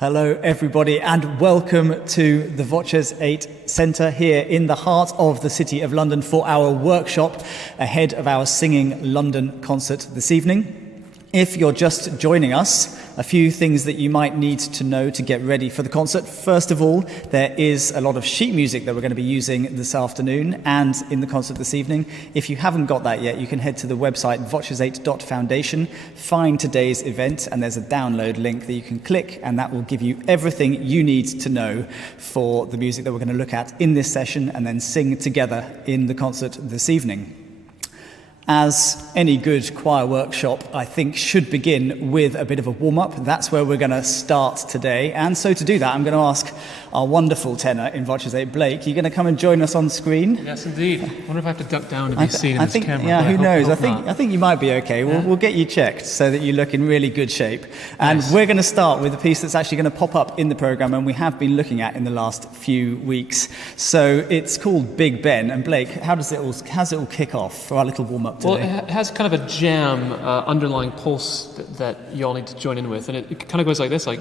Hello everybody and welcome to the VOCES8 Centre here in the heart of the City of London for our workshop ahead of our Singing London concert this evening. If you're just joining us, a few things that you might need to know to get ready for the concert. First of all, there is a lot of sheet music that we're going to be using this afternoon and in the concert this evening. If you haven't got that yet, you can head to the website voces8.foundation, find today's event, and there's a download link that you can click, and that will give you everything you need to know for the music that we're going to look at in this session and then sing together in the concert this evening. As any good choir workshop, I think, should begin with a bit of a warm-up. That's where we're going to start today. And so to do that, I'm going to ask our wonderful tenor in VOCES8, Blake, you're going to come and join us on screen? Yes, indeed. I wonder if I have to duck down to be seen in this camera. Yeah, who knows? I think you might be okay. We'll get you checked so that you look in really good shape. And we're going to start with a piece that's actually going to pop up in the programme and we have been looking at in the last few weeks. So it's called Big Ben. And Blake, how does it all kick off for our little warm-up today? Well, it has kind of a jam underlying pulse that you all need to join in with. And it kind of goes like this, like...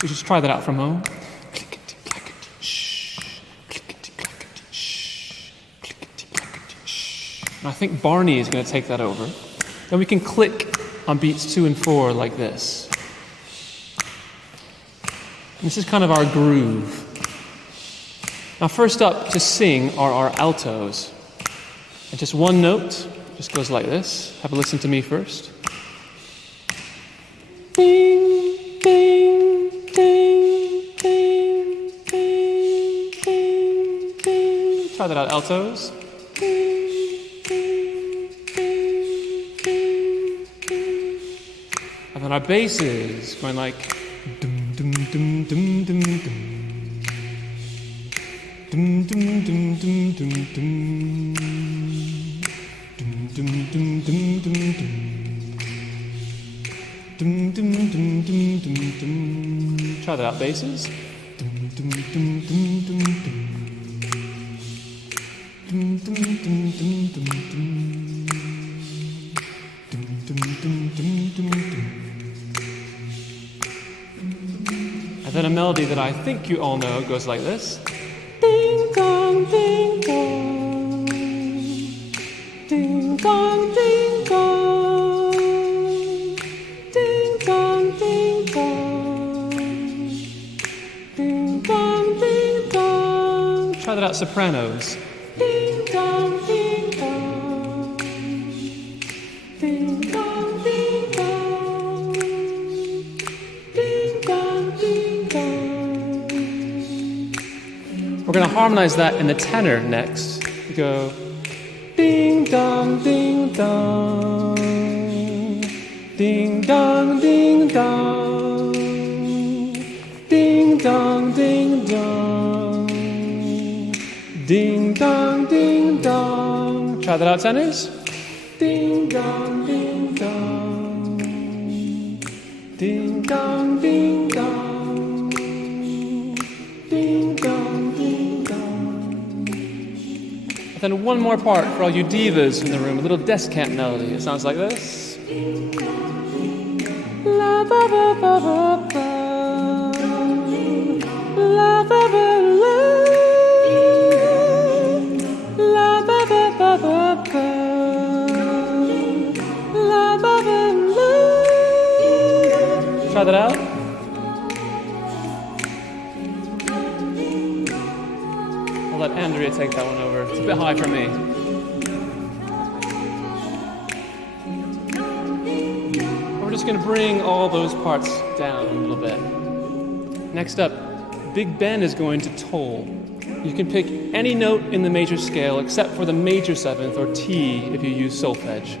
So just try that out for a moment. And I think Barney is going to take that over. Then we can click on beats 2 and 4 like this. And this is kind of our groove. Now first up to sing are our altos. And just one note just goes like this. Have a listen to me first. Ding, ding, ding, ding, ding, ding, ding. Try that out, altos. Ding, ding, ding, ding, ding. And then our basses going like dum dum dum dum dum dum. Dum dum dum dum dum dum. Dum dum dum dum dum dum. Dum dum dum dum dum dum. Try that out, basses. Dum dum dum dum dum dum. Dum dum dum dum dum dum. Dum dum dum dum dum dum. And then a melody that I think you all know goes like this. Ding dong, ding dong. Ding dong, ding dong. Ding dong, ding dong. Ding dong, ding dong. Try that out, sopranos. Ding dong, ding dong. Ding dong, ding dong. Ding dong, ding dong. We're going to harmonize that in the tenor next. We go ding dong, ding dong. Ding dong, ding dong. Ding dong, ding dong. Ding dong, ding dong. Try that out, tenors. Ding dong, ding dong. Ding dong, ding dong. Ding dong, ding dong. And then one more part for all you divas in the room, a little descant melody. It sounds like this. La ba ba ba ba ba. La ba ba la. La ba ba ba ba ba. La ba ba la. Try that out. I'll let Andrea take that one over. It's a bit high for me. We're just going to bring all those parts down a little bit. Next up, Big Ben is going to toll. You can pick any note in the major scale except for the major seventh or T if you use solfege.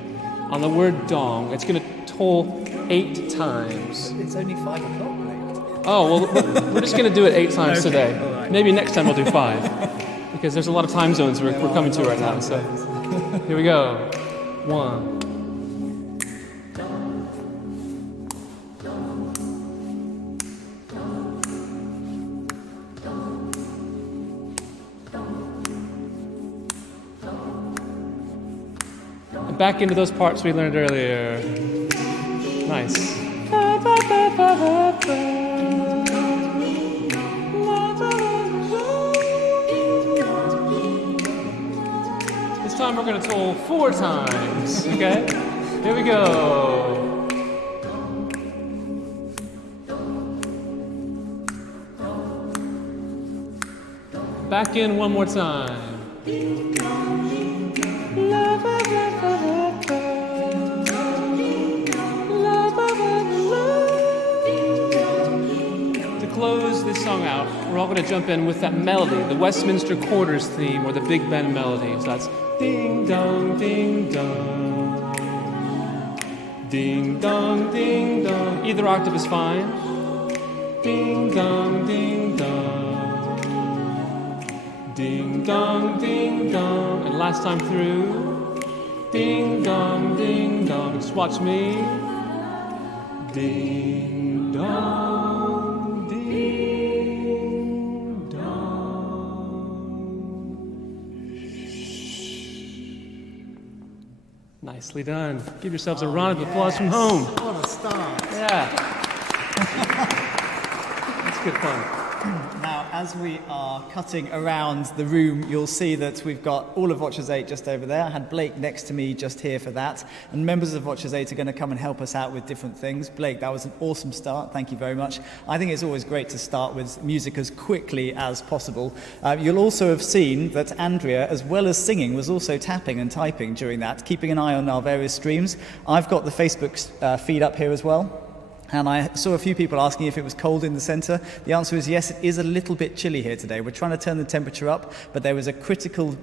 On the word dong, it's going to toll 8 times. It's only 5 o'clock, Blake. Oh, well, we're just going to do it 8 times today. Right. Maybe next time we'll do 5. Because there's a lot of time zones we're coming to right now. So here we go. 1. back into those parts we learned earlier. Nice. This time we're going to toll 4 times, okay? Here we go. Back in one more time. To close this song out, we're all going to jump in with that melody, the Westminster Quarters theme or the Big Ben melody. So that's ding dong, ding dong. Ding dong, ding dong. Either octave is fine. Ding dong, ding dong. Ding dong, ding dong. And last time through. Ding dong, ding dong. Just watch me. Ding dong, ding dong. Nicely done. Give yourselves a round of applause from home. What a start. Yeah. That's good fun. Now, as we are cutting around the room, you'll see that we've got all of VOCES8 just over there. I had Blake next to me just here for that. And members of VOCES8 are going to come and help us out with different things. Blake, that was an awesome start. Thank you very much. I think it's always great to start with music as quickly as possible. You'll also have seen that Andrea, as well as singing, was also tapping and typing during that, keeping an eye on our various streams. I've got the Facebook feed up here as well. And I saw a few people asking if it was cold in the centre. The answer is yes, it is a little bit chilly here today. We're trying to turn the temperature up, but there was a critical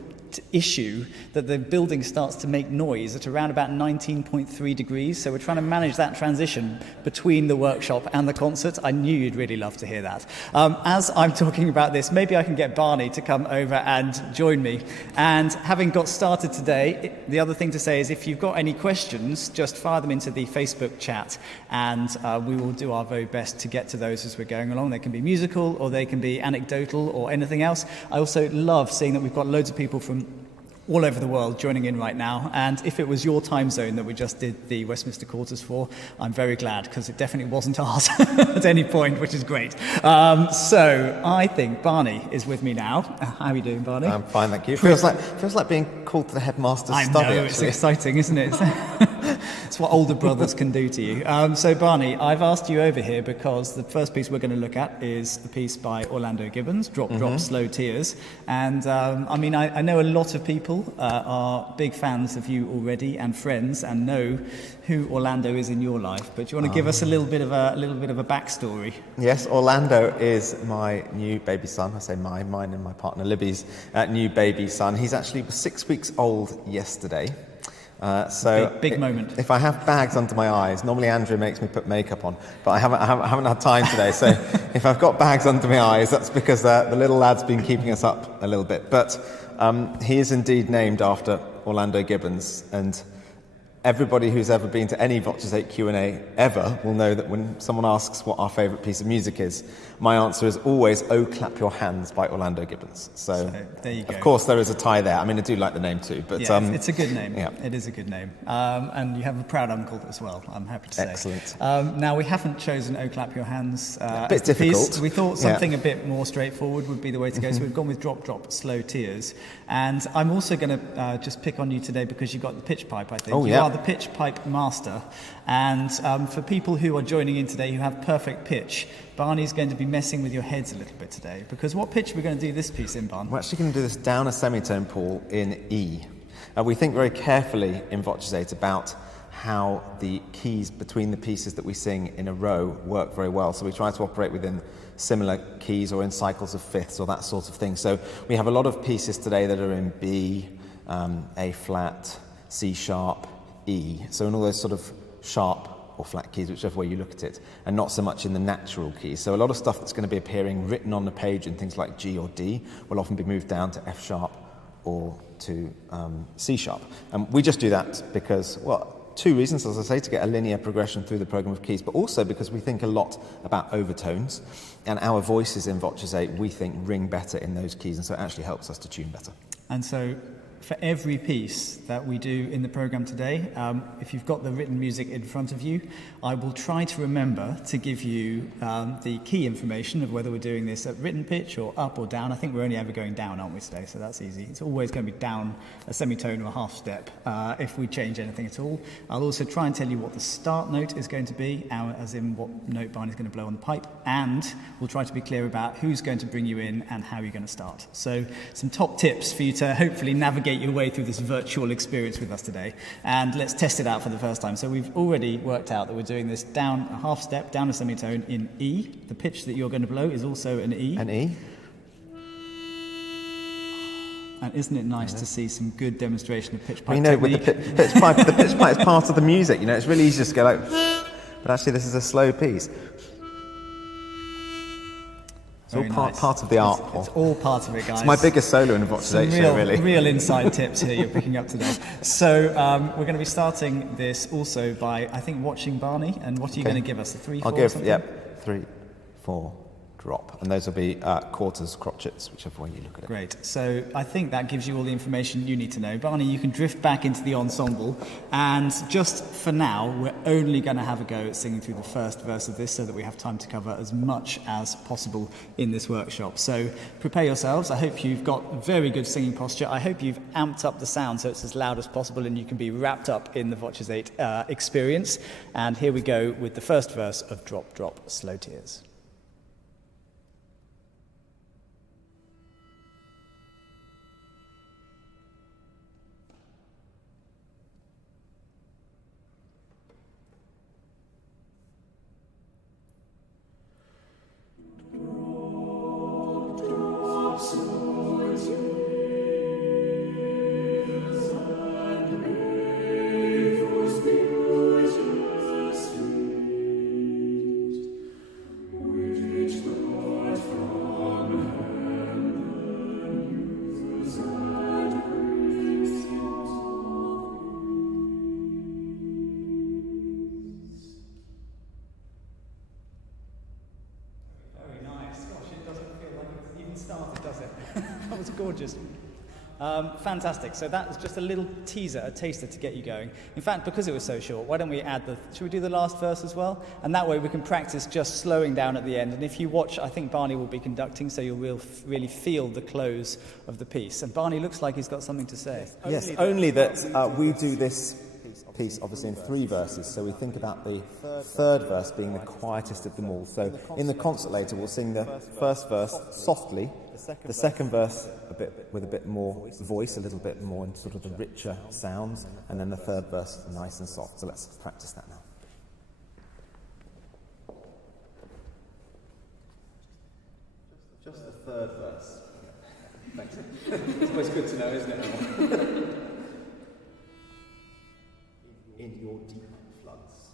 issue that the building starts to make noise at around about 19.3 degrees. So we're trying to manage that transition between the workshop and the concert. I knew you'd really love to hear that. As I'm talking about this, maybe I can get Barney to come over and join me. And having got started today, the other thing to say is if you've got any questions, just fire them into the Facebook chat and we will do our very best to get to those as we're going along. They can be musical or they can be anecdotal or anything else. I also love seeing that we've got loads of people from all over the world joining in right now, and if it was your time zone that we just did the Westminster Quarters for, I'm very glad, because it definitely wasn't ours at any point, which is great. So I think Barney is with me now. How are you doing, Barney? I'm fine, thank you. Feels like being called to the headmaster's study. I know, it's exciting, isn't it? It's what older brothers can do to you. So Barney, I've asked you over here because the first piece we're going to look at is the piece by Orlando Gibbons, Drop, Drop, Slow Tears. And I know a lot of people are big fans of you already and friends and know who Orlando is in your life. But do you want to give us a little bit of a backstory? Yes, Orlando is my new baby son. I say mine and my partner Libby's new baby son. He's actually 6 weeks old yesterday. So big moment. If I have bags under my eyes, normally Andrea makes me put makeup on, but I haven't had time today. So if I've got bags under my eyes, that's because the little lad's been keeping us up a little bit. But he is indeed named after Orlando Gibbons, and everybody who's ever been to any VOCES8 Q&A ever will know that when someone asks what our favourite piece of music is, my answer is always "Oh, Clap Your Hands" by Orlando Gibbons. So there you go. Of course there is a tie there. I mean, I do like the name too, but yeah, it's a good name. Yeah. It is a good name. And you have a proud uncle as well, I'm happy to say. Excellent. Now, we haven't chosen "Oh, Clap Your Hands" a bit as the difficult. piece. We thought something a bit more straightforward would be the way to go, so we've gone with "Drop, Drop, Slow Tears." And I'm also going to just pick on you today because you've got the pitch pipe, I think. Oh, you yeah. are the pitch pipe master. And for people who are joining in today who have perfect pitch, Barney's going to be messing with your heads a little bit today, because what pitch are we going to do this piece in, Barney? We're actually going to do this down a semitone, Paul, in E. We think very carefully in VOCES8 about how the keys between the pieces that we sing in a row work very well. So we try to operate within similar keys or in cycles of fifths or that sort of thing. So we have a lot of pieces today that are in B, A flat, C sharp, E. So in all those sort of sharp or flat keys, whichever way you look at it, and not so much in the natural keys. So a lot of stuff that's going to be appearing written on the page in things like G or D will often be moved down to F sharp or to C sharp. And we just do that because, well, 2 reasons, as I say, to get a linear progression through the program of keys, but also because we think a lot about overtones, and our voices in VOCES8, we think, ring better in those keys, and so it actually helps us to tune better. And so for every piece that we do in the program today, if you've got the written music in front of you, I will try to remember to give you the key information of whether we're doing this at written pitch or up or down. I think we're only ever going down, aren't we, today? So that's easy. It's always going to be down a semitone or a half step if we change anything at all. I'll also try and tell you what the start note is going to be, as in what note Barney's going to blow on the pipe, and we'll try to be clear about who's going to bring you in and how you're going to start. So some top tips for you to hopefully navigate your way through this virtual experience with us today. And let's test it out for the first time. So we've already worked out that we're doing this down a half step, down a semitone in E. The pitch that you're going to blow is also an E. An E. And isn't it nice to see some good demonstration of pitch pipe We know technique? with the pitch pipe, the pitch pipe is part of the music. It's really easy just to go like, but actually this is a slow piece. It's all part of the art, Paul. It's all part of it, guys. It's my biggest solo in the VOCES8 show, really. Real inside tips here you're picking up today. So we're going to be starting this also by, I think, watching Barney. And what are you going to give us? A 3, 4, I'll give, something? 3, 4, drop. And those will be quarters, crotchets, whichever way you look at it. Great. So I think that gives you all the information you need to know. Barney, you can drift back into the ensemble. And just for now, we're only going to have a go at singing through the first verse of this so that we have time to cover as much as possible in this workshop. So prepare yourselves. I hope you've got very good singing posture. I hope you've amped up the sound so it's as loud as possible and you can be wrapped up in the VOCES8 experience. And here we go with the first verse of Drop, Drop, Slow Tears. That was gorgeous. Fantastic. So that was just a little teaser, a taster to get you going. In fact, because it was so short, why don't we add should we do the last verse as well? And that way we can practice just slowing down at the end. And if you watch, I think Barney will be conducting, so you'll really feel the close of the piece. And Barney looks like he's got something to say. Yes, only that we do this piece obviously in 3 verses, so we think about the third verse being the quietest of them all. So in the concert later we'll sing the first verse softly, the second verse with a bit more voice, a little bit more in sort of the richer sounds, and then the third verse nice and soft. So let's practice that now. Just the third verse. Thanks. It's always good to know, isn't it? In your deep floods.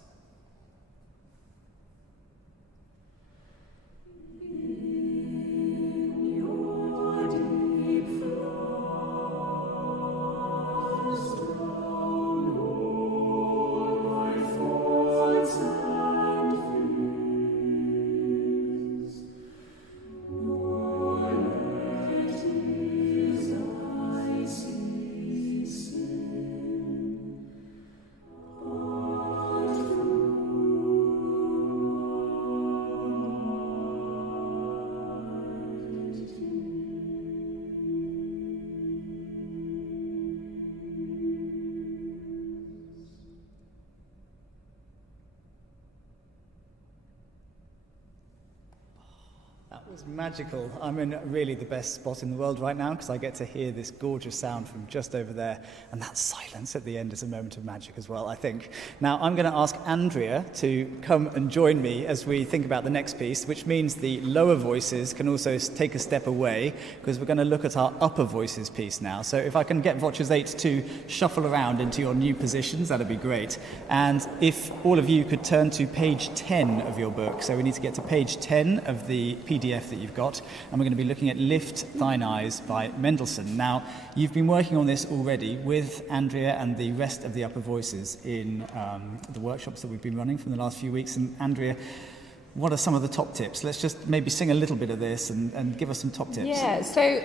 That was magical. I'm in really the best spot in the world right now because I get to hear this gorgeous sound from just over there, and that silence at the end is a moment of magic as well, I think. Now I'm going to ask Andrea to come and join me as we think about the next piece, which means the lower voices can also take a step away because we're going to look at our upper voices piece now. So if I can get VOCES8 to shuffle around into your new positions, that'd be great. And if all of you could turn to page 10 of your book. So we need to get to page 10 of the PDF that you've got, and we're going to be looking at Lift Thine Eyes by Mendelssohn. Now, you've been working on this already with Andrea and the rest of the upper voices in the workshops that we've been running from the last few weeks. And Andrea, What are some of the top tips? Let's just maybe sing a little bit of this and give us some top tips. Yeah, so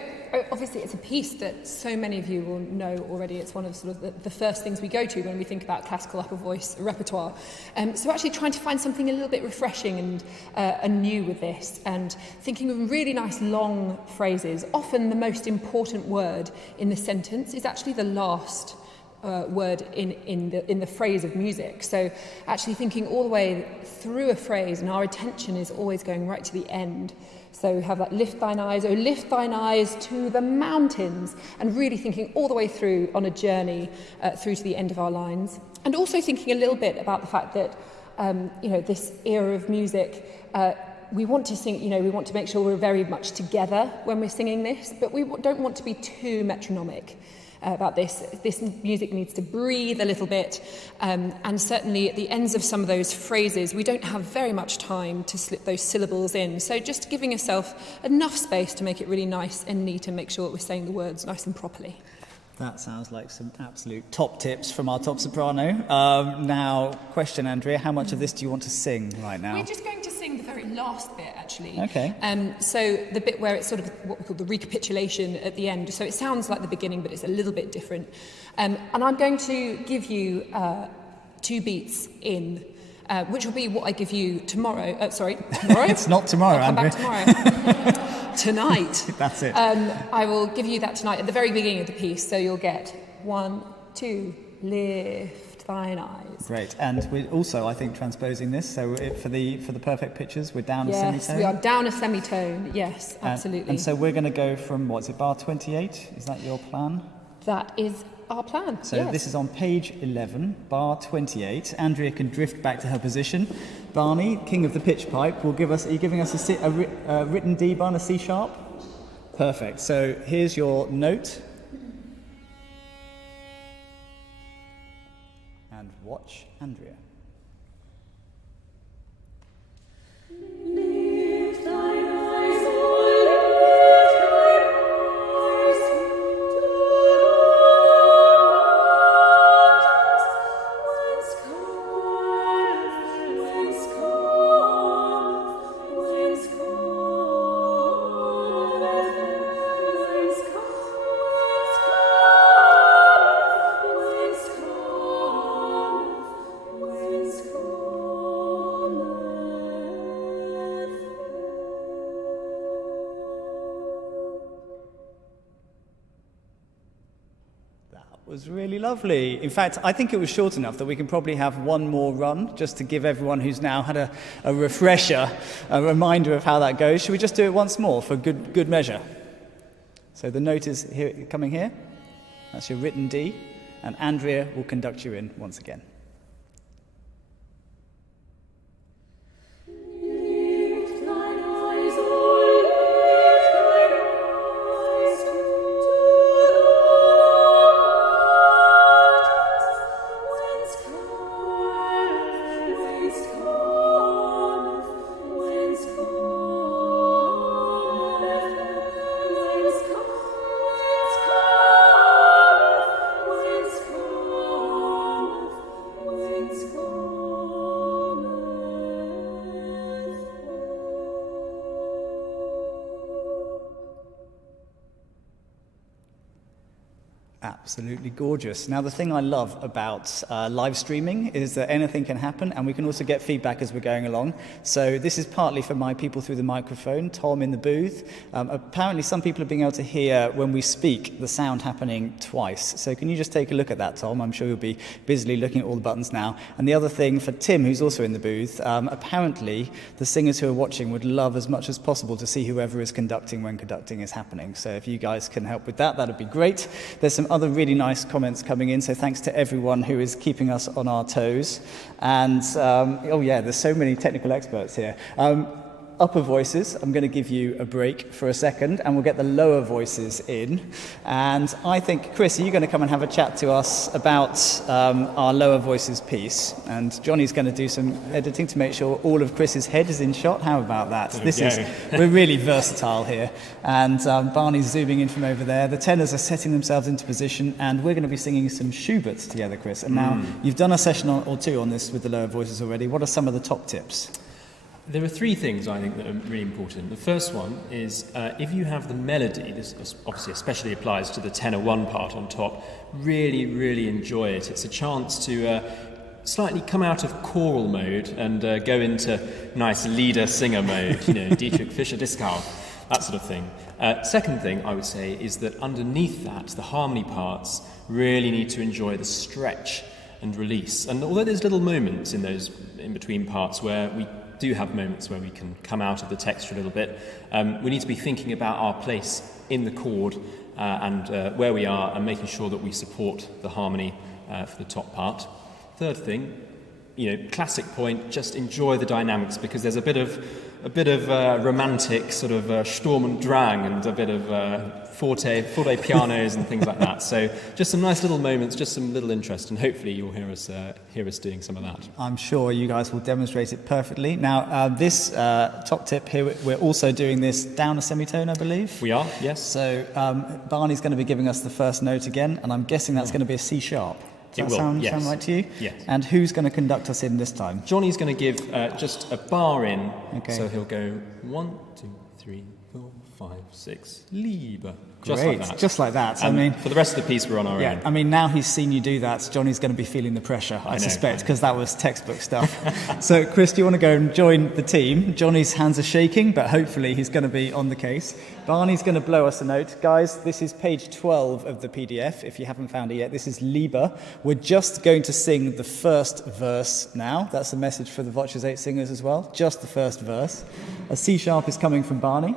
obviously it's a piece that so many of you will know already. It's one of sort of the first things we go to when we think about classical upper voice repertoire. So actually trying to find something a little bit refreshing and new with this, and thinking of really nice long phrases. Often the most important word in the sentence is actually the last word in the phrase of music. So actually thinking all the way through a phrase, and our attention is always going right to the end. So we have that lift thine eyes, oh lift thine eyes to the mountains, and really thinking all the way through on a journey through to the end of our lines. And also thinking a little bit about the fact that this era of music, we want to sing, we want to make sure we're very much together when we're singing this, but we don't want to be too metronomic about this. This music needs to breathe a little bit, and certainly at the ends of some of those phrases we don't have very much time to slip those syllables in, so just giving yourself enough space to make it really nice and neat and make sure that we're saying the words nice and properly. That sounds like some absolute top tips from our top soprano. Now, question, Andrea, how much of this do you want to sing right now? We're just going to sing the very last bit, actually. Okay. So the bit where it's sort of what we call the recapitulation at the end. So it sounds like the beginning, but it's a little bit different. And I'm going to give you 2 beats in, which will be what I give you tomorrow. Tomorrow? It's not tomorrow, I'll come Andrea. back tomorrow. Tonight. That's it. I will give you that tonight at the very beginning of the piece. So you'll get 1, 2, lift thine eyes. Great. And we're also, I think, transposing this. So for the perfect pitches, we're down a semitone. Yes, we are down a semitone. Yes, absolutely. And so we're going to go from, bar 28? Is that your plan? That is our plan. So yes. This is on page 11, bar 28. Andrea can drift back to her position. Barney, king of the pitch pipe, will give us. Are you giving us a written D bar and a C sharp? Perfect. So here's your note. And watch Andrea. Lift thine eyes, O lift thine eyes to was really lovely. In fact, I think it was short enough that we can probably have one more run just to give everyone who's now had a refresher, a reminder of how that goes. Should we just do it once more for good measure? So the note is here, coming here. That's your written D. And Andrea will conduct you in once again. Lift thine eyes, O lift thine eyes to the mountains, whence cometh, whence Absolutely gorgeous. Now, the thing I love about live streaming is that anything can happen, and we can also get feedback as we're going along. So this is partly for my people through the microphone, Tom in the booth. Apparently, some people are being able to hear when we speak the sound happening twice. So can you just take a look at that, Tom? I'm sure you'll be busily looking at all the buttons now. And the other thing for Tim, who's also in the booth, apparently the singers who are watching would love as much as possible to see whoever is conducting when conducting is happening. So if you guys can help with that, that'd be great. There's some other really nice comments coming in, so thanks to everyone who is keeping us on our toes. And oh yeah, there's so many technical experts here. Upper voices, I'm going to give you a break for a second, and we'll get the lower voices in. And I think, Chris, are you going to come and have a chat to us about our lower voices piece? And Johnny's going to do some editing to make sure all of Chris's head is in shot. How about that? We're really versatile here. And Barney's zooming in from over there. The tenors are setting themselves into position, and we're going to be singing some Schubert together, Chris. And now, you've done a session or two on this with the lower voices already. What are some of the top tips? There are three things I think that are really important. The first one is if you have the melody, this obviously especially applies to the tenor one part on top, really, really enjoy it. It's a chance to slightly come out of choral mode and go into nice leader-singer mode, Dietrich Fischer-Dieskau, that sort of thing. Second thing I would say is that underneath that, the harmony parts really need to enjoy the stretch and release. And although there's little moments in those in-between parts where we do have moments where we can come out of the texture a little bit, we need to be thinking about our place in the chord and where we are and making sure that we support the harmony for the top part. Third thing, classic point, just enjoy the dynamics because there's a bit of romantic sort of Sturm und Drang and a bit of forte pianos and things like that. So just some nice little moments, just some little interest, and hopefully you'll hear us doing some of that. I'm sure you guys will demonstrate it perfectly. Now, this top tip here, we're also doing this down a semitone, I believe. We are, yes. So Barney's going to be giving us the first note again, and I'm guessing that's going to be a C sharp. Does that sound right to you? Yes. And who's going to conduct us in this time? Johnny's going to give just a bar in. Okay. So he'll go 1, 2, 3, 4, 5, 6, Liebe. Just like that. And for the rest of the piece, we're on our own. I mean, now he's seen you do that, Johnny's going to be feeling the pressure, I suspect, because that was textbook stuff. So, Chris, do you want to go and join the team? Johnny's hands are shaking, but hopefully he's going to be on the case. Barney's going to blow us a note. Guys, this is page 12 of the PDF, if you haven't found it yet. This is Liebe. We're just going to sing the first verse now. That's a message for the VOCES8 singers as well. Just the first verse. A C sharp is coming from Barney.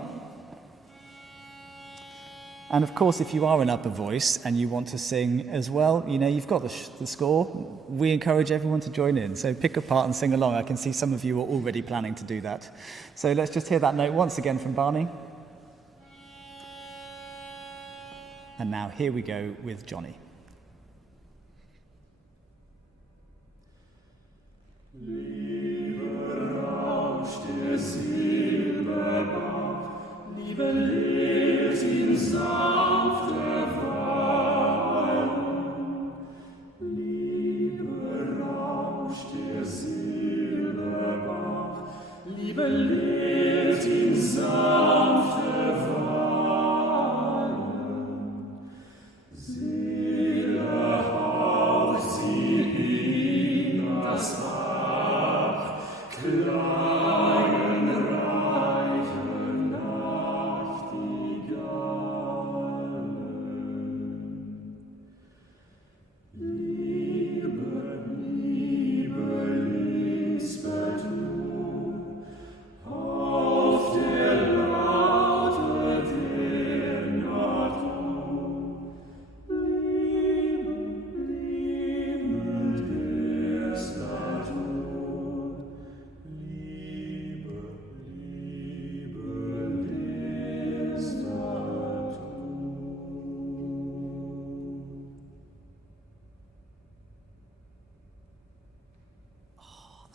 And of course, if you are an upper voice and you want to sing as well, you've got the score. We encourage everyone to join in. So pick a part and sing along. I can see some of you are already planning to do that. So let's just hear that note once again from Barney. And now here we go with Johnny.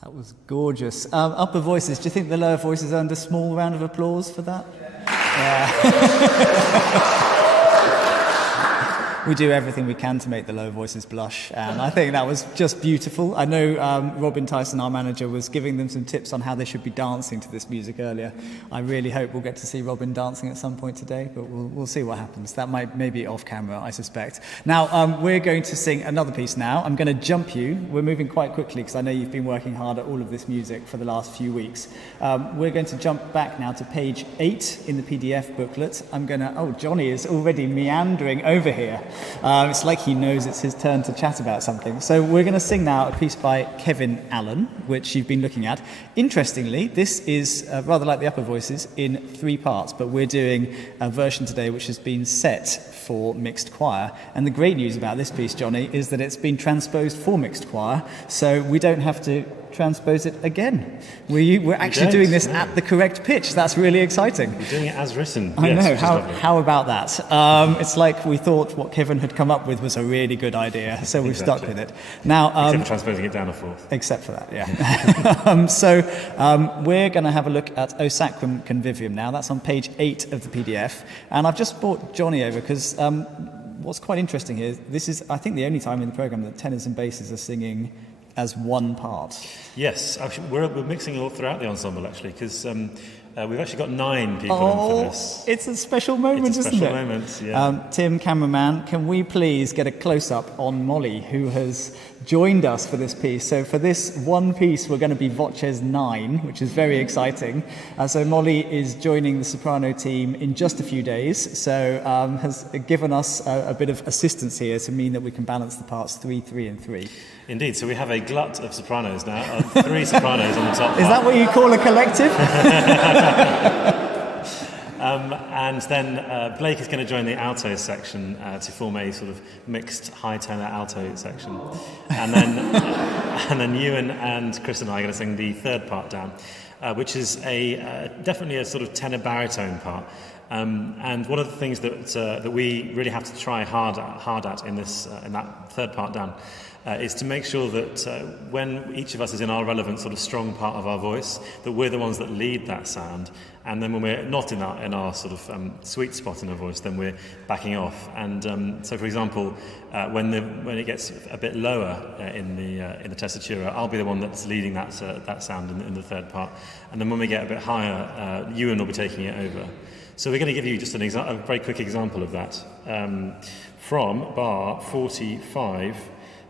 That was gorgeous. Upper voices, do you think the lower voices earned a small round of applause for that? Yeah. We do everything we can to make the low voices blush, and I think that was just beautiful. I know Robin Tyson, our manager, was giving them some tips on how they should be dancing to this music earlier. I really hope we'll get to see Robin dancing at some point today, but we'll see what happens. That may be off camera, I suspect. Now, we're going to sing another piece now. I'm going to jump you. We're moving quite quickly because I know you've been working hard at all of this music for the last few weeks. We're going to jump back now to page 8 in the PDF booklet. Johnny is already meandering over here. It's like he knows it's his turn to chat about something. So we're going to sing now a piece by Kevin Allen, which you've been looking at. Interestingly, this is rather like the upper voices in 3 parts, but we're doing a version today which has been set for mixed choir. And the great news about this piece, Johnny, is that it's been transposed for mixed choir, so we don't have to transpose it again. We're actually doing this at the correct pitch. That's really exciting. We're doing it as written. I know. How about that? It's like we thought what Kevin had come up with was a really good idea, so we've stuck with it. Now, except for transposing it down a fourth. Except for that, yeah. We're going to have a look at O Sacrum Convivium now. That's on page 8 of the PDF. And I've just brought Johnny over because what's quite interesting here, this is, I think, the only time in the programme that tenors and basses are singing as one part. Yes, actually, we're mixing a lot throughout the ensemble, actually, because we've actually got 9 people in for this. It's a special moment, It's a isn't special it? moment, yeah. Tim, cameraman, can we please get a close-up on Molly, who has joined us for this piece? So for this one piece, we're going to be VOCES 9, which is very exciting. So Molly is joining the soprano team in just a few days, so has given us a bit of assistance here to mean that we can balance the parts 3, 3 and 3. Indeed, so we have a glut of sopranos now, 3 sopranos on the top part. Is that what you call a collective? And then Blake is going to join the alto section to form a sort of mixed high tenor alto section. And then Ewan and Chris and I are going to sing the third part down, which is definitely a sort of tenor baritone part. And one of the things that we really have to try hard at in that third part down is to make sure that when each of us is in our relevant sort of strong part of our voice, that we're the ones that lead that sound, and then when we're not in our sort of sweet spot in our voice, then we're backing off. And so, for example, when it gets a bit lower in the tessitura, I'll be the one that's leading that sound in the third part, and then when we get a bit higher, Ewan will be taking it over. So we're going to give you just a very quick example of that from bar 45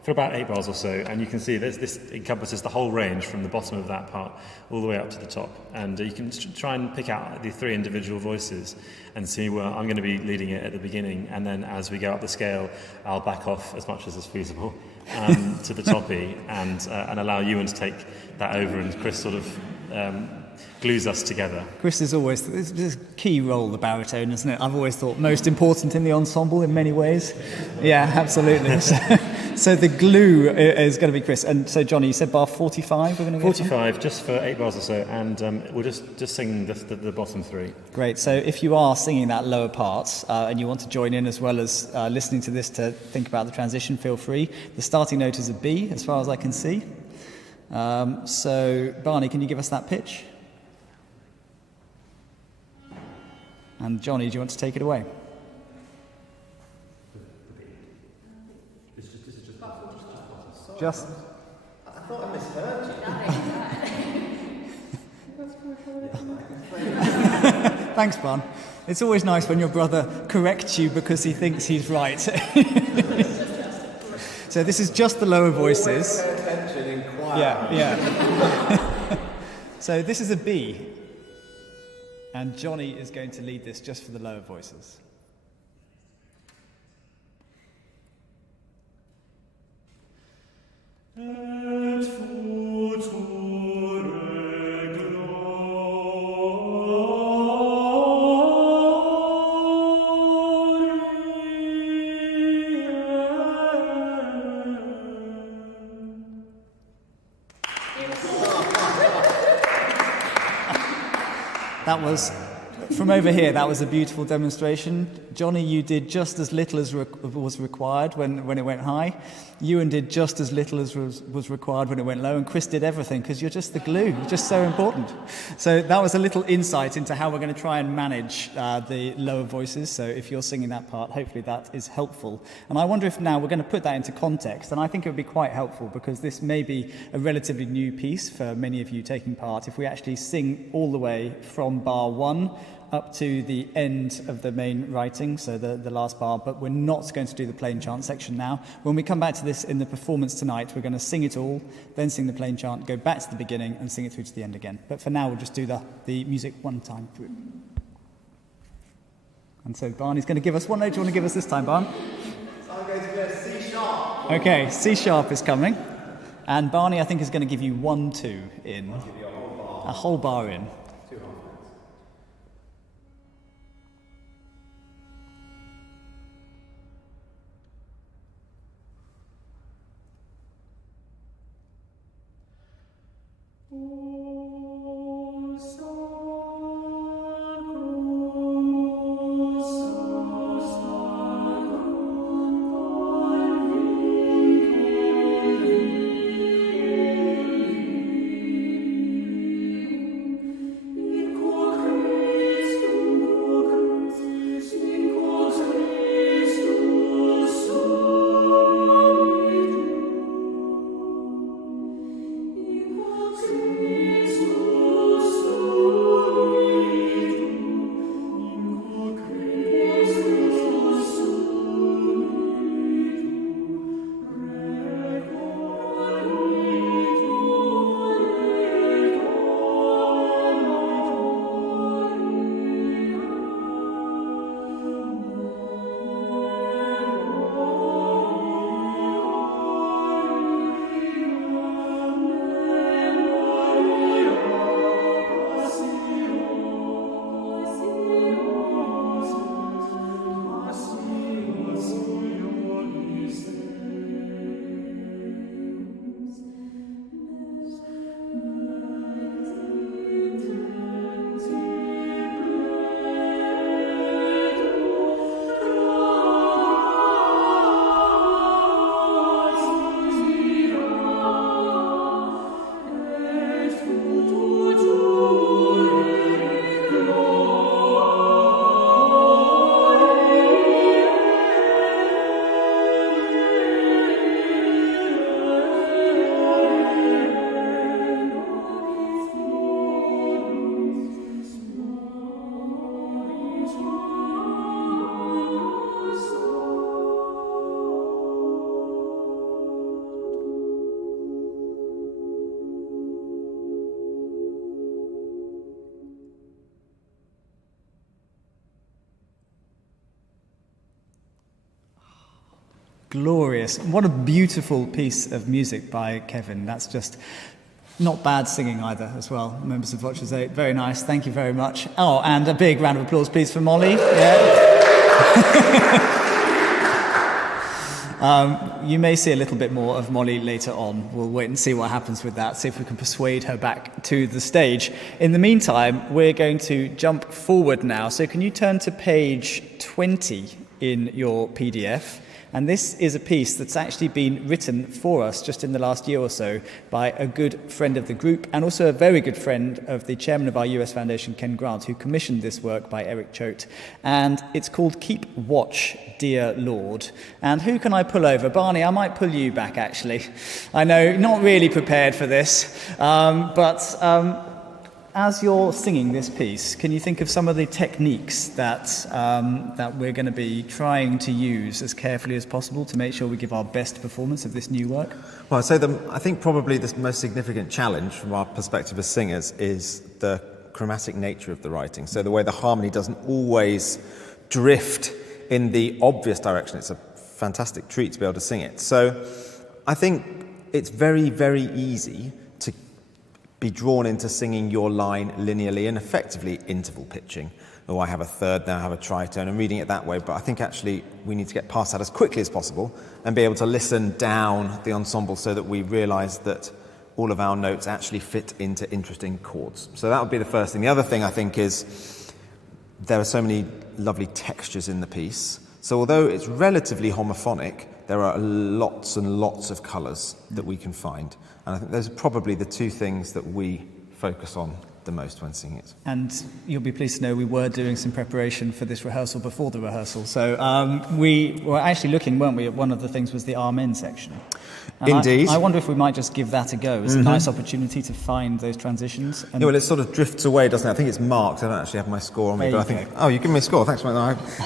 for about 8 bars or so, and you can see this encompasses the whole range from the bottom of that part all the way up to the top, and you can try and pick out the 3 individual voices and see where I'm going to be leading it at the beginning, and then as we go up the scale I'll back off as much as is feasible to the toppy and allow Ewan to take that over, and Chris sort of glues us together. Chris is always this a key role, the baritone, isn't it? I've always thought most important in the ensemble in many ways. Yeah, absolutely. So the glue is going to be Chris. And so Johnny, you said bar 45 we're going to go 45, just for 8 bars or so, and we'll just sing the bottom 3. Great. So if you are singing that lower part and you want to join in as well as listening to this to think about the transition, feel free. The starting note is a B, as far as I can see. So Barney, can you give us that pitch? And Johnny, do you want to take it away? Just. I thought I misheard you. Thanks, Barn. It's always nice when your brother corrects you because he thinks he's right. So this is just the lower voices. Pay attention in choir. Yeah. So this is a B. And Johnny is going to lead this just for the lower voices. That was, from over here, that was a beautiful demonstration. Johnny, you did just as little as was required when it went high. Ewan did just as little as was required when it went low. And Chris did everything, because you're just the glue. You're just so important. So that was a little insight into how we're going to try and manage the lower voices. So if you're singing that part, hopefully that is helpful. And I wonder if now we're going to put that into context. And I think it would be quite helpful, because this may be a relatively new piece for many of you taking part. If we actually sing all the way from bar 1 up to the end of the main writing, so the last bar, but we're not going to do the plain chant section now. When we come back to this in the performance tonight, we're going to sing it all, then sing the plain chant, go back to the beginning and sing it through to the end again. But for now, we'll just do the music one time through. And so Barney's going to give us, what note do you want to give us this time, Barn? So I'm going to go C sharp. Okay, C sharp is coming. And Barney, I think, is going to give you 1, 2 in. I'll give you a whole bar. A whole bar in. 2 half notes. Glorious. What a beautiful piece of music by Kevin. That's just not bad singing either as well. Members of VOCES 8, very nice. Thank you very much. Oh, and a big round of applause, please, for Molly. Yeah. You may see a little bit more of Molly later on. We'll wait and see what happens with that, see if we can persuade her back to the stage. In the meantime, we're going to jump forward now. So can you turn to page 20 in your PDF? And this is a piece that's actually been written for us just in the last year or so by a good friend of the group and also a very good friend of the chairman of our US Foundation, Ken Grant, who commissioned this work by Eric Choate. And it's called Keep Watch, Dear Lord. And who can I pull over? Barney, I might pull you back, actually. I know, not really prepared for this, but as you're singing this piece, can you think of some of the techniques that we're going to be trying to use as carefully as possible to make sure we give our best performance of this new work? Well, I'd say I think probably the most significant challenge from our perspective as singers is the chromatic nature of the writing. So the way the harmony doesn't always drift in the obvious direction. It's a fantastic treat to be able to sing it. So I think it's very, very easy to be drawn into singing your line linearly and effectively interval pitching. Oh, I have a third, now I have a tritone, and reading it that way. But I think actually we need to get past that as quickly as possible and be able to listen down the ensemble so that we realise that all of our notes actually fit into interesting chords. So that would be the first thing. The other thing I think is there are so many lovely textures in the piece. So although it's relatively homophonic, there are lots and lots of colours that we can find. And I think those are probably the two things that we focus on the most when singing it. And you'll be pleased to know we were doing some preparation for this rehearsal before the rehearsal. So we were actually looking, weren't we, at one of the things was the Amen section. And Indeed. I wonder if we might just give that a go as a nice opportunity to find those transitions. And Yeah, well, it sort of drifts away, doesn't it? I think it's marked. I don't actually have my score on me, There but I you think... go. Oh, you give me a score. Thanks, mate.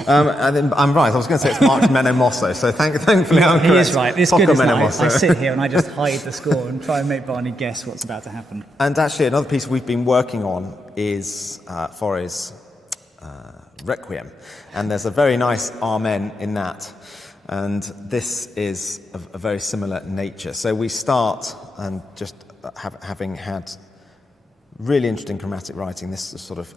And then, I'm right. I was going to say it's marked Meno Mosso, so thankfully I'm correct. He is right. It's Poco good, isn't Meno it? Mosso. I sit here and I just hide the score and try and make Barney guess what's about to happen. And actually, another piece we've been working on is Fauré's Requiem. And there's a very nice Amen in that. And this is of a very similar nature. So we start, and just having had really interesting chromatic writing, this sort of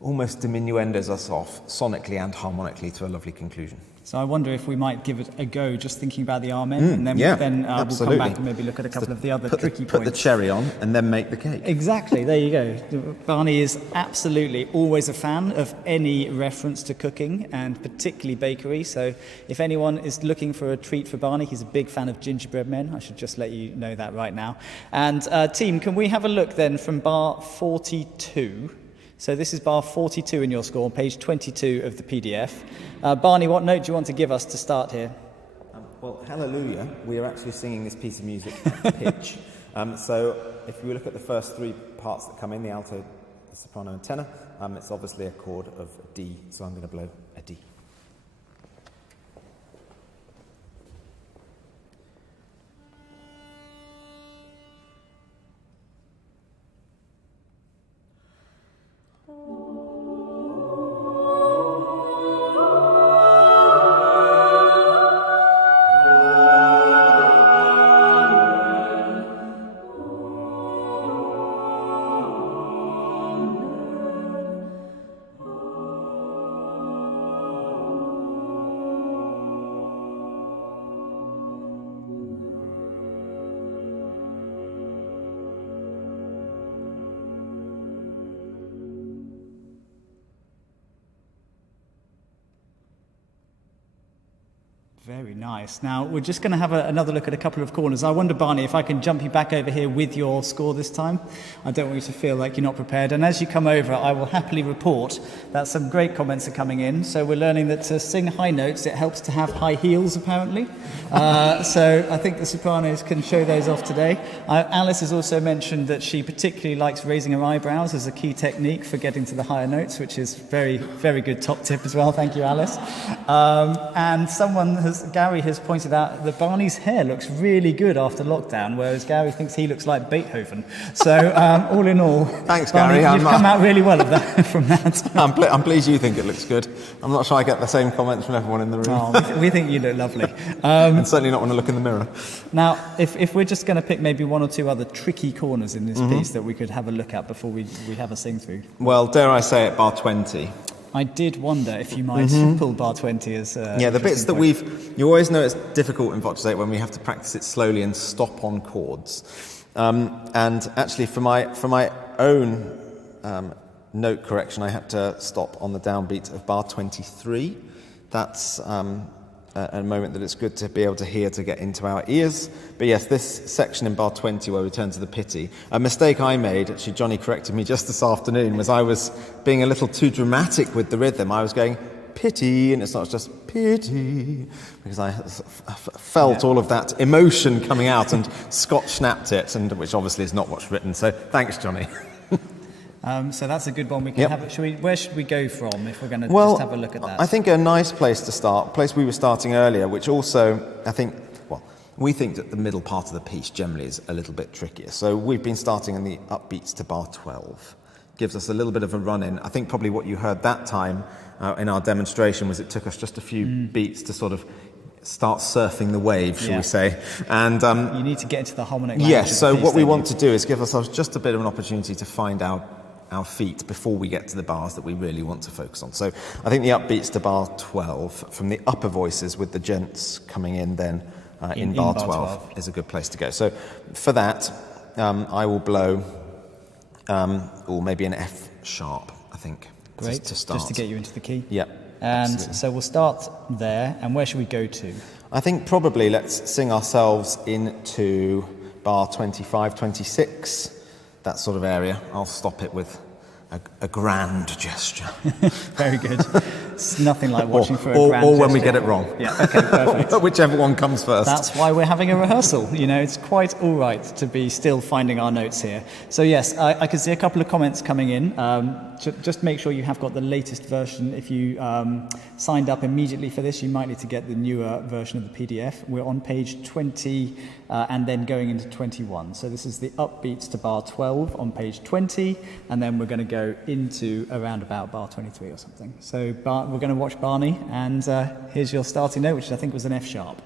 almost diminuendos us off sonically and harmonically to a lovely conclusion. So I wonder if we might give it a go, just thinking about the Amen, and then, yeah, we'll come absolutely. back and maybe look at a couple of the other tricky Put the points. cherry on and then make the cake. Exactly, there you go. Barney is absolutely always a fan of any reference to cooking and particularly bakery. So if anyone is looking for a treat for Barney, he's a big fan of gingerbread men. I should just let you know that right now. And team, can we have a look then from bar 42? So this is bar 42 in your score, on page 22 of the PDF. Barney, what note do you want to give us to start here? Well, hallelujah, we are actually singing this piece of music at pitch. So if you look at the first three parts that come in, the alto, the soprano and tenor, it's obviously a chord of D, so I'm going to blow a D. Very nice. Now, we're just going to have another look at a couple of corners. I wonder, Barney, if I can jump you back over here with your score this time. I don't want you to feel like you're not prepared. And as you come over, I will happily report that some great comments are coming in. So we're learning that to sing high notes, it helps to have high heels, apparently. So I think the sopranos can show those off today. Alice has also mentioned that she particularly likes raising her eyebrows as a key technique for getting to the higher notes, which is very, very good top tip as well. Thank you, Alice. And someone as Gary has pointed out, that Barney's hair looks really good after lockdown, whereas Gary thinks he looks like Beethoven. So all in all, Thanks, Barney, Gary. you've come out really well of that, from that. I'm pleased you think it looks good. I'm not sure I get the same comments from everyone in the room. Oh, we think you look lovely. And certainly not when I look in the mirror. Now, if we're just going to pick maybe one or two other tricky corners in this piece that we could have a look at before we have a sing through. Well, dare I say it, bar 20. I did wonder if you might pull bar 20 as Yeah, the bits that you always know it's difficult in VOCES8 when we have to practice it slowly and stop on chords. And actually, for my own note correction, I had to stop on the downbeat of bar 23. That's a moment that it's good to be able to hear to get into our ears. But yes, this section in bar 20 where we turn to the pity, a mistake I made, actually Johnny corrected me just this afternoon, was I was being a little too dramatic with the rhythm. I was going pity, and it's not just pity, because I felt all of that emotion coming out, and Scott snapped it, and which obviously is not what's written. So thanks, Johnny. So that's a good one. We can have it. Where should we go from if we're going to Well, just have a look at that? I think a nice place to start, place we were starting earlier, which also, I think, well, we think that the middle part of the piece generally is a little bit trickier. So we've been starting in the upbeats to bar 12. Gives us a little bit of a run-in. I think probably what you heard that time in our demonstration was it took us just a few beats to sort of start surfing the wave, shall we say. And you need to get into the harmonic language. yes, so of the piece, what we don't want you? to do is give ourselves just a bit of an opportunity to find our feet before we get to the bars that we really want to focus on. So I think the upbeats to bar 12 from the upper voices with the gents coming in then in bar 12 is a good place to go. So for that, I will blow or maybe an F sharp, I think. Great, to start. just to get you into the key. Yep. And absolutely. so we'll start there, and where should we go to? I think probably let's sing ourselves into bar 25, 26, that sort of area. I'll stop it with a grand gesture. Very good. It's nothing like watching for a grand or when we gesture. get it wrong. Yeah, okay, perfect. Whichever one comes first. That's why we're having a rehearsal. You know, it's quite all right to be still finding our notes here. So yes, I can see a couple of comments coming in. Just make sure you have got the latest version. If you signed up immediately for this, you might need to get the newer version of the PDF. We're on page 20 and then going into 21. So this is the upbeats to bar 12 on page 20, and then we're going to go into around about bar 23 or something. So we're going to watch Barney, and here's your starting note, which I think was an F sharp.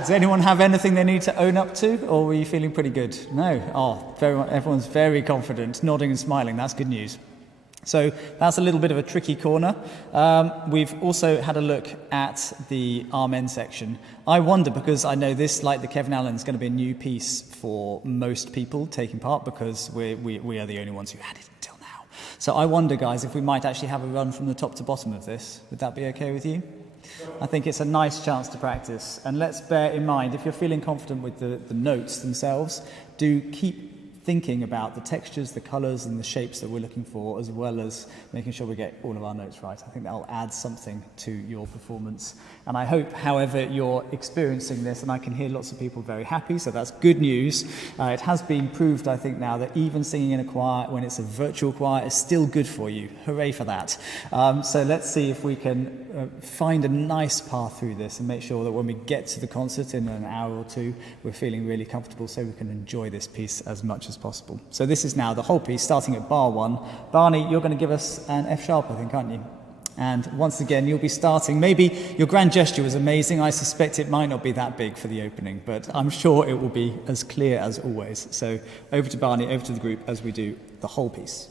Does anyone have anything they need to own up to, or were you feeling pretty good? No? Oh, everyone's very confident, nodding and smiling. That's good news. So that's a little bit of a tricky corner. We've also had a look at the Amen section. I wonder, because I know this, like the Kevin Allen, is going to be a new piece for most people taking part, because we are the only ones who had it until now. So I wonder, guys, if we might actually have a run from the top to bottom of this. Would that be okay with you? I think it's a nice chance to practice. And let's bear in mind, if you're feeling confident with the notes themselves, do keep thinking about the textures, the colours and the shapes that we're looking for, as well as making sure we get all of our notes right. I think that'll add something to your performance. And I hope, however, you're experiencing this, and I can hear lots of people very happy, so that's good news. It has been proved, I think, now that even singing in a choir, when it's a virtual choir, is still good for you. Hooray for that. So let's see if we can find a nice path through this and make sure that when we get to the concert in an hour or two, we're feeling really comfortable so we can enjoy this piece as much as possible. So this is now the whole piece, starting at bar 1. Barney, you're going to give us an F sharp, I think, aren't you? And once again, you'll be starting. Maybe your grand gesture was amazing. I suspect it might not be that big for the opening, but I'm sure it will be as clear as always. So over to Barney, over to the group as we do the whole piece.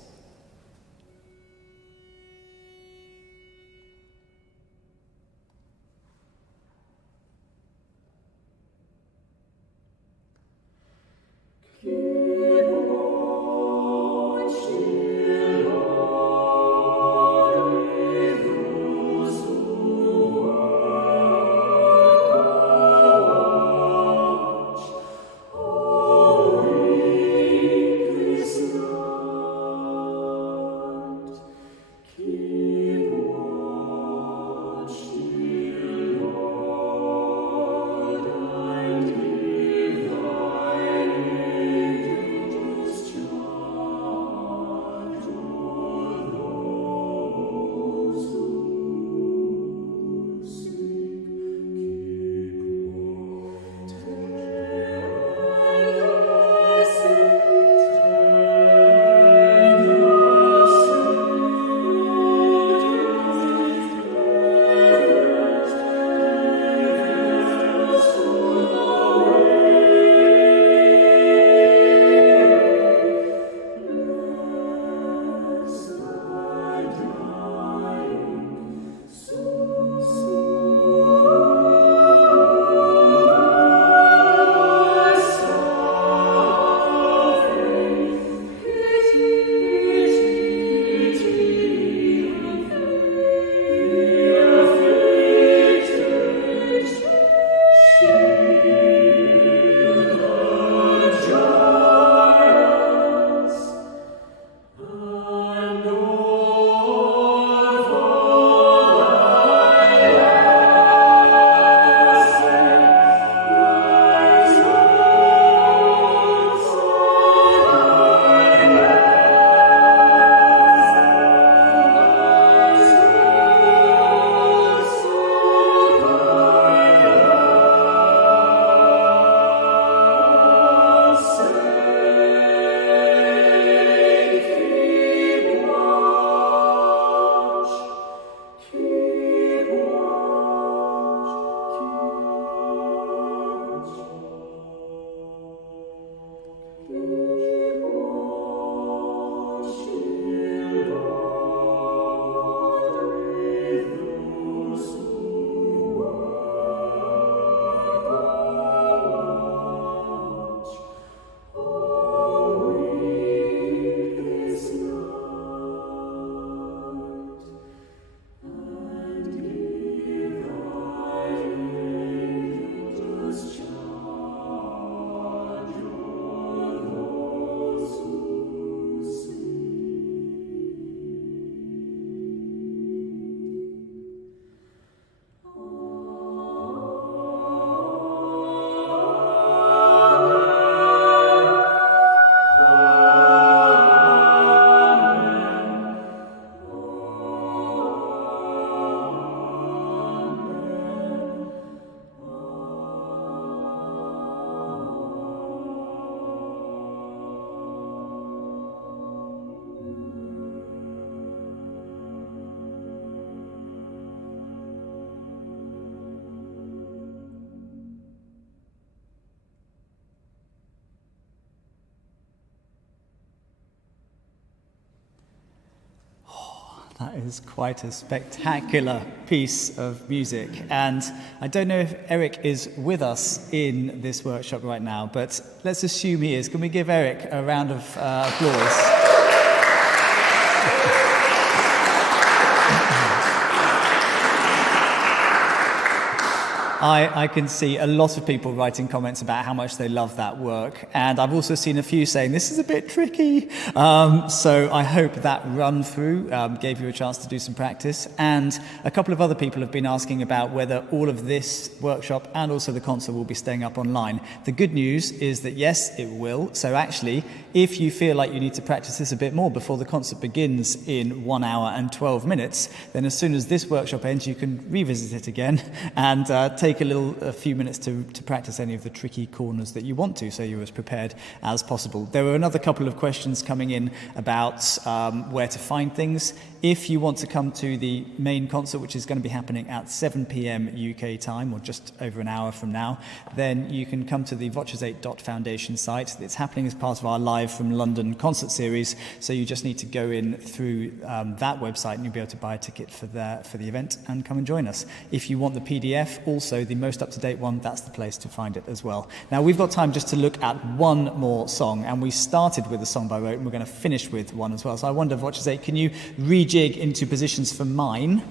That is quite a spectacular piece of music. And I don't know if Eric is with us in this workshop right now, but let's assume he is. Can we give Eric a round of applause? I can see a lot of people writing comments about how much they love that work, and I've also seen a few saying this is a bit tricky. So I hope that run through gave you a chance to do some practice. And a couple of other people have been asking about whether all of this workshop and also the concert will be staying up online. The good news is that yes, it will. So actually, if you feel like you need to practice this a bit more before the concert begins in 1 hour and 12 minutes, then as soon as this workshop ends, you can revisit it again and take a few minutes to practice any of the tricky corners that you want to, so you're as prepared as possible. There were another couple of questions coming in about where to find things. If you want to come to the main concert, which is going to be happening at 7 p.m. UK time, or just over an hour from now, then you can come to the VOCES8 Foundation site. It's happening as part of our Live from London concert series, so you just need to go in through that website and you'll be able to buy a ticket for the event and come and join us. If you want the PDF, also the most up-to-date one, that's the place to find it as well. Now, we've got time just to look at one more song, and we started with a song by Rote, and we're going to finish with one as well. So I wonder, VOCES8, can you rejig into positions for Mine?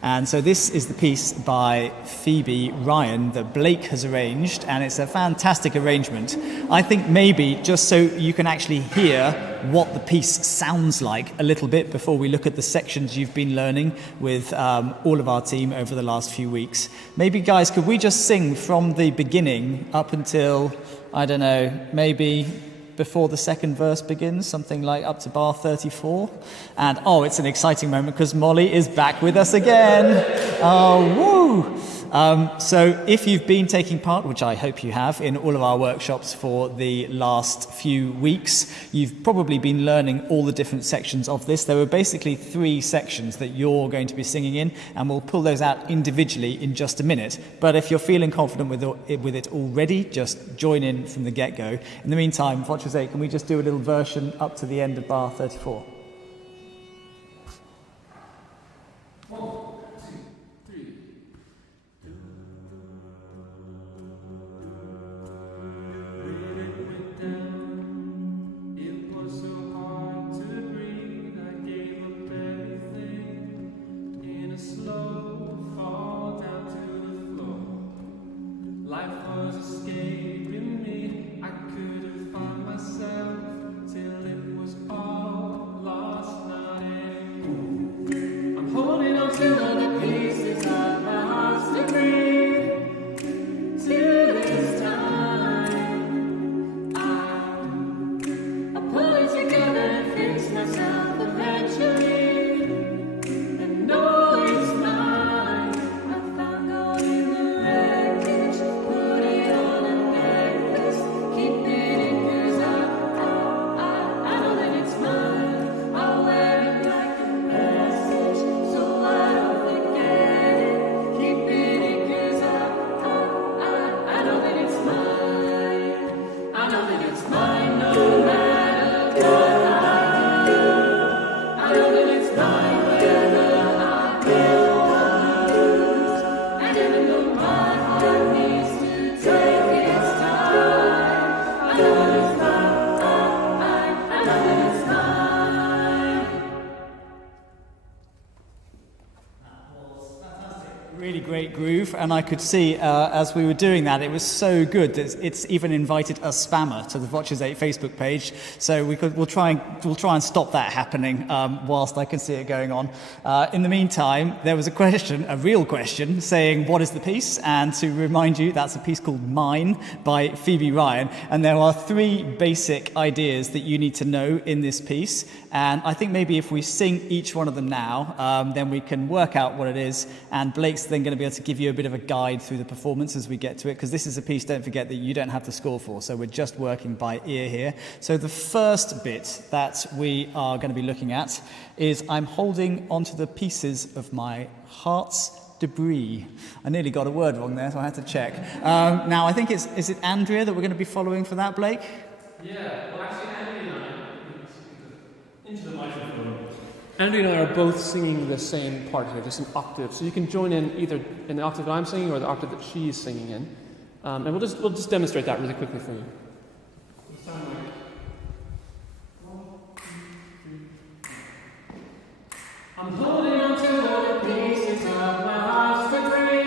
And so this is the piece by Phoebe Ryan that Blake has arranged, and it's a fantastic arrangement. I think maybe just so you can actually hear what the piece sounds like a little bit before we look at the sections you've been learning with all of our team over the last few weeks. Maybe, guys, could we just sing from the beginning up until, I don't know, maybe before the second verse begins, something like up to bar 34. And it's an exciting moment because Molly is back with us again. Oh, woo! So if you've been taking part, which I hope you have, in all of our workshops for the last few weeks, you've probably been learning all the different sections of this. There were basically 3 sections that you're going to be singing in, and we'll pull those out individually in just a minute. But if you're feeling confident with it already, just join in from the get-go. In the meantime, VOCES8, can we just do a little version up to the end of bar 34? And I could see as we were doing that, it was so good that it's even invited a spammer to the VOCES8 Facebook page. So we'll try and stop that happening whilst I can see it going on. In the meantime, there was a real question, saying what is the piece? And to remind you, that's a piece called Mine by Phoebe Ryan. And there are 3 basic ideas that you need to know in this piece. And I think maybe if we sing each one of them now, then we can work out what it is. And Blake's then going to be able to give you a bit of a guide through the performance as we get to it, because this is a piece, don't forget, that you don't have the score for, so we're just working by ear here. So the first bit that we are going to be looking at is I'm holding onto the pieces of my heart's debris. I nearly got a word wrong there, so I had to check. Now, I think is it Andrea that we're going to be following for that, Blake? Yeah, well, actually, Andrea and I, into the microphone. Andrea and I are both singing the same part here, just an octave. So you can join in either in the octave that I'm singing or the octave that she's singing in. And we'll just demonstrate that really quickly for you. It'll sound like 1, 2, 3. I'm holding on to all the pieces of my heart's debris.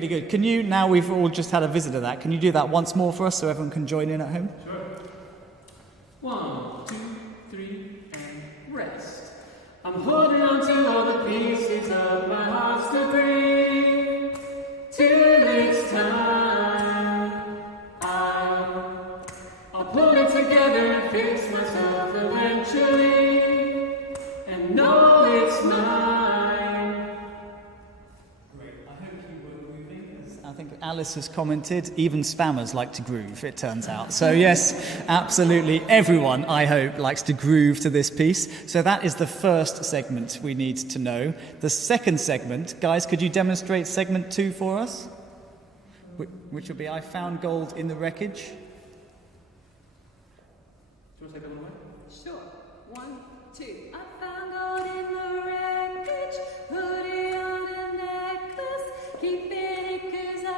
Really good. Can you, now we've all just had a visit of that, can you do that once more for us so everyone can join in at home? Sure. 1, 2, 3, and rest. I'm holding on to all the pieces of my heart's debris. Till it's time, I'll pull it together and fix myself eventually, and know it's mine. Great. I hope you were moving. I think Alice has commented, even spammers like to groove, it turns out. So yes, absolutely everyone, I hope, likes to groove to this piece. So that is the first segment we need to know. The second segment, guys, could you demonstrate segment 2 for us? Which will be I Found Gold in the Wreckage. Do you want to take that one away? Sure. 1, 2. I found gold in the wreckage, put it on a necklace, keep it 'cause I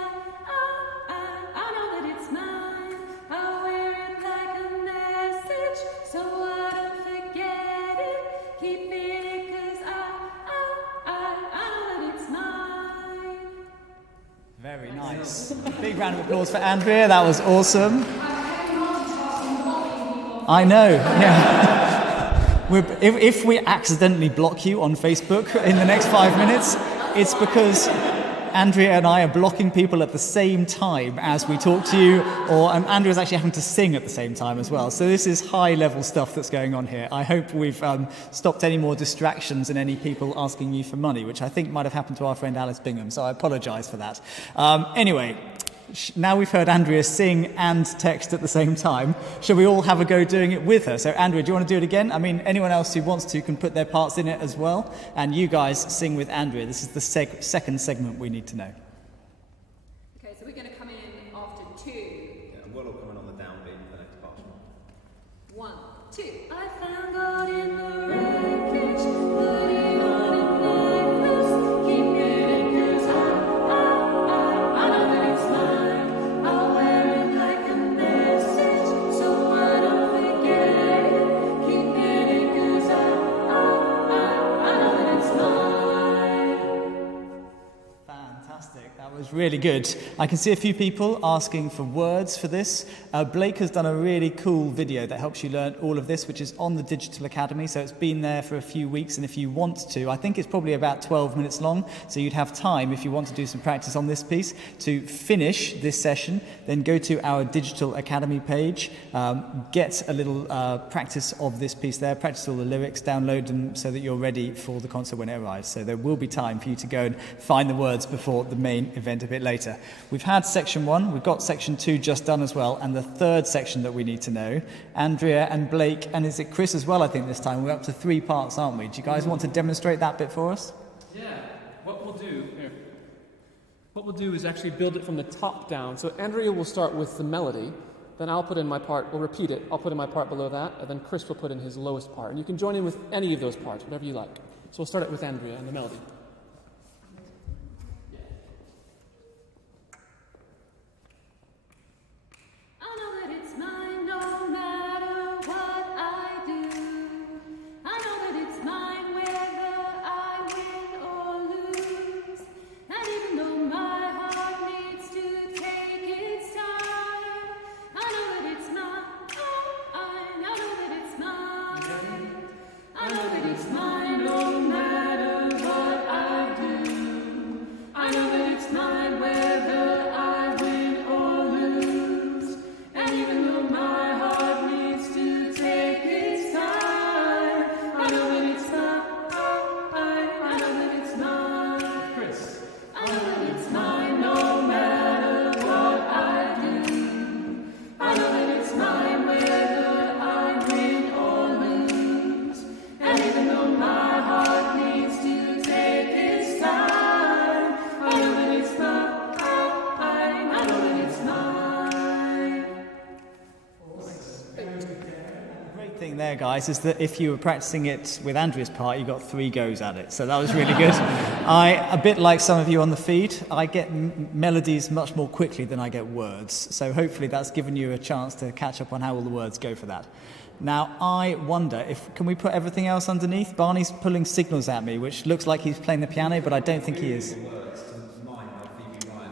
know that it's mine. I wear it like a message, so I don't forget it. Keep it 'cause I know that it's mine. Very nice. Big round of applause for Andrea. That was awesome. I know. Yeah. If we accidentally block you on Facebook in the next 5 minutes, it's because Andrea and I are blocking people at the same time as we talk to you, and Andrea's actually having to sing at the same time as well. So this is high-level stuff that's going on here. I hope we've stopped any more distractions and any people asking you for money, which I think might have happened to our friend Alice Bingham, so I apologise for that. Anyway, now we've heard Andrea sing and text at the same time, shall we all have a go doing it with her? So Andrea, do you want to do it again? I mean, anyone else who wants to can put their parts in it as well. And you guys sing with Andrea. This is the second segment we need to know. Okay, so we're going to come in after 2. Yeah, and we'll all come in on the downbeat for the next part. 1, 2. I found gold in the wreckage, put it on a necklace, keep it 'cause I know that it's mine. I'll wear it like a message, so I don't forget it. Keep it 'cause I know that it's mine. Fantastic. That was really good. I can see a few people asking for words for this. Blake has done a really cool video that helps you learn all of this, which is on the Digital Academy. So it's been there for a few weeks, and if you want to, I think it's probably about 12 minutes long. So you'd have time, if you want to do some practice on this piece, to finish this session. Then go to our Digital Academy page, get a little practice of this piece there, practice all the lyrics, download them so that you're ready for the concert when it arrives. So there will be time for you to go and find the words before the main event a bit later. We've had section 1, we've got section 2 just done as well, and the third section that we need to know, Andrea and Blake, and is it Chris as well, I think this time, we're up to 3 parts, aren't we? Do you guys want to demonstrate that bit for us? Yeah. What we'll do is actually build it from the top down. So Andrea will start with the melody, then I'll put in my part, we'll repeat it, I'll put in my part below that, and then Chris will put in his lowest part. And you can join in with any of those parts, whatever you like. So we'll start it with Andrea and the melody. I know that it's mine no matter what I do. I know that it's mine whether I win or lose. And even though my heart needs to take its time, I know that it's mine. I know that it's mine. I know that it's mine no matter what I do. I know that it's mine whether I win or lose. And even though my heart needs to take its time, I know that it's mine. I know that it's mine. Chris. I know that it's mine no matter what I do. I know that it's mine whether I win or lose. And even though my heart needs to take its time, I know that it's mine. I know that it's mine. The great thing there, guys, is that if you were practicing it with Andrea's part, you got 3 goes at it. So that was really good. A bit like some of you on the feed, I get melodies much more quickly than I get words. So hopefully that's given you a chance to catch up on how all the words go for that. Now, I wonder can we put everything else underneath? Barney's pulling signals at me, which looks like he's playing the piano, but I don't think he is. Words to Mine by Phoebe Ryan.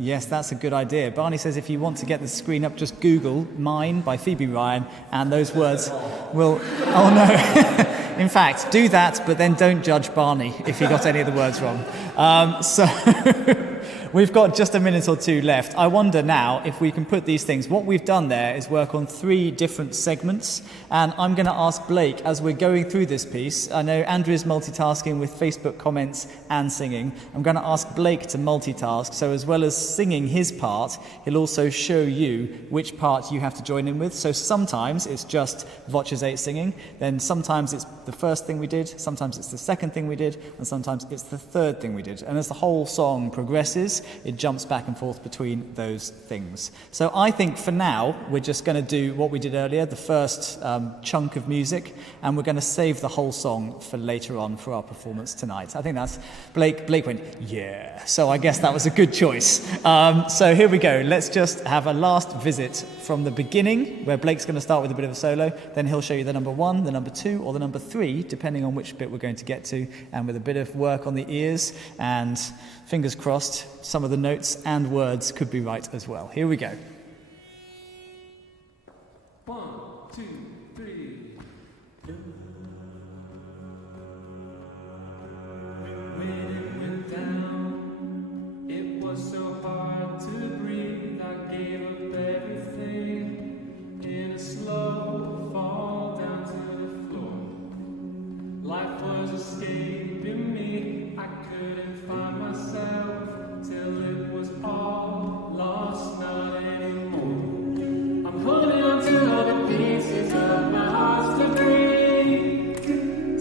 Yes, that's a good idea. Barney says if you want to get the screen up, just Google Mine by Phoebe Ryan, and those words will... Oh, no. In fact, do that, but then don't judge Barney if he got any of the words wrong. So we've got just a minute or two left. I wonder now if we can put these things... What we've done there is work on 3 different segments, and I'm going to ask Blake, as we're going through this piece, I know Andrew's multitasking with Facebook comments and singing. I'm going to ask Blake to multitask, so as well as singing his part, he'll also show you which part you have to join in with. So sometimes it's just VOCES8 singing, then sometimes it's the first thing we did, sometimes it's the second thing we did, and sometimes it's the third thing we did. And as the whole song progresses, it jumps back and forth between those things. So I think for now, we're just going to do what we did earlier, the first chunk of music, and we're going to save the whole song for later on for our performance tonight. I think that's... Blake went, yeah. So I guess that was a good choice. So here we go. Let's just have a last visit from the beginning, where Blake's going to start with a bit of a solo, then he'll show you the number 1, the number 2, or the number 3, depending on which bit we're going to get to, and with a bit of work on the ears, and fingers crossed, some of the notes and words could be right as well. Here we go. 1, 2, 3. When it went down, it was so hard to breathe. I gave up everything in a slow fall down to the floor. Life was escaping me. I couldn't find myself till it was all lost, not anymore. I'm holding on to all the pieces of my heart's debris.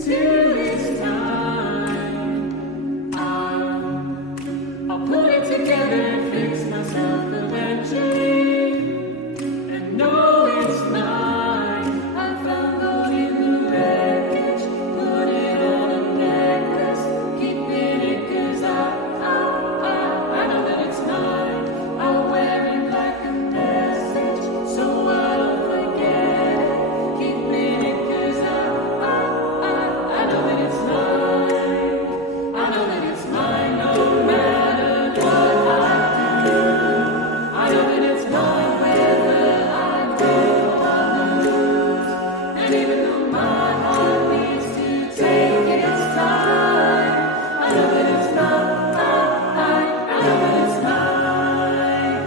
Till this time, I'll put it together and fix myself eventually. And know it's mine. I found gold in the wreckage, put it on a necklace, keeping it 'cause I know that it's mine. I'll wear it like a message, so I don't forget it. Keeping it 'cause I know that it's mine. I know that it's mine, no matter what I do. I know that it's mine whether I win or lose. And even though my heart needs to take its time, I know that it's mine. I know that it's mine.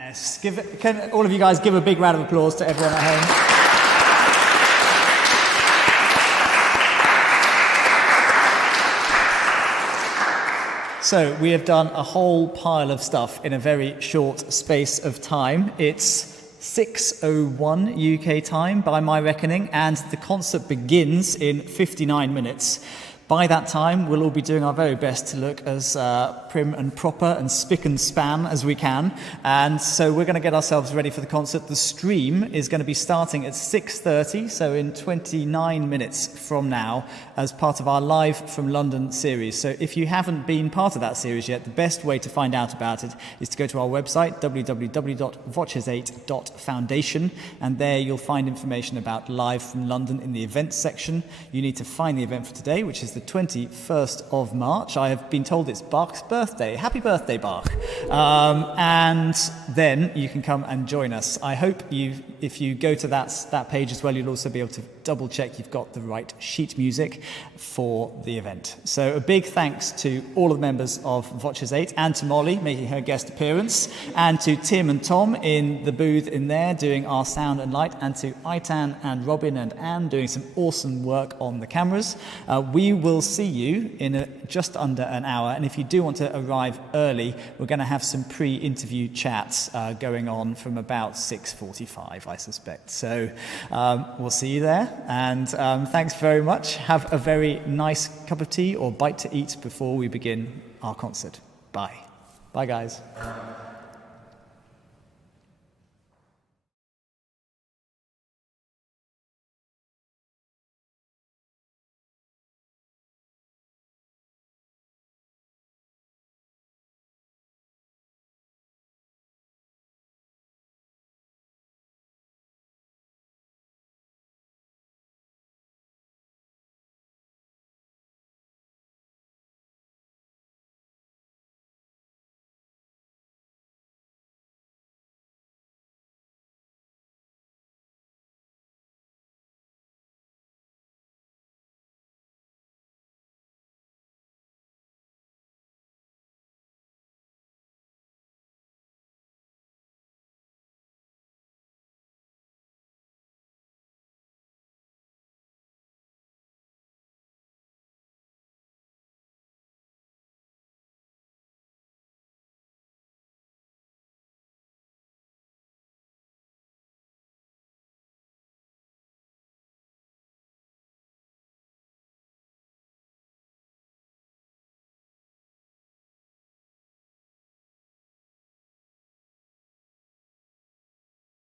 Yes. Can all of you guys give a big round of applause to everyone at home? So we have done a whole pile of stuff in a very short space of time. It's 6:01 UK time by my reckoning, and the concert begins in 59 minutes. By that time, we'll all be doing our very best to look as prim and proper and spick and span as we can. And so we're going to get ourselves ready for the concert. The stream is going to be starting at 6:30, so in 29 minutes from now, as part of our Live from London series. So if you haven't been part of that series yet, the best way to find out about it is to go to our website, www.voces8.foundation, and there you'll find information about Live from London in the events section. You need to find the event for today, which is the 21st of March. I have been told it's Bach's birthday. Happy birthday, Bach. And then you can come and join us. I hope if you go to that page as well, you'll also be able to double check you've got the right sheet music for the event. So a big thanks to all of the members of VOCES8 and to Molly making her guest appearance, and to Tim and Tom in the booth in there doing our sound and light, and to Aitan and Robin and Anne doing some awesome work on the cameras. We will see you in just under an hour, and if you do want to arrive early, we're going to have some pre-interview chats going on from about 6:45, I suspect. So we'll see you there, and thanks very much. Have a very nice cup of tea or bite to eat before we begin our concert. Bye. Bye, guys.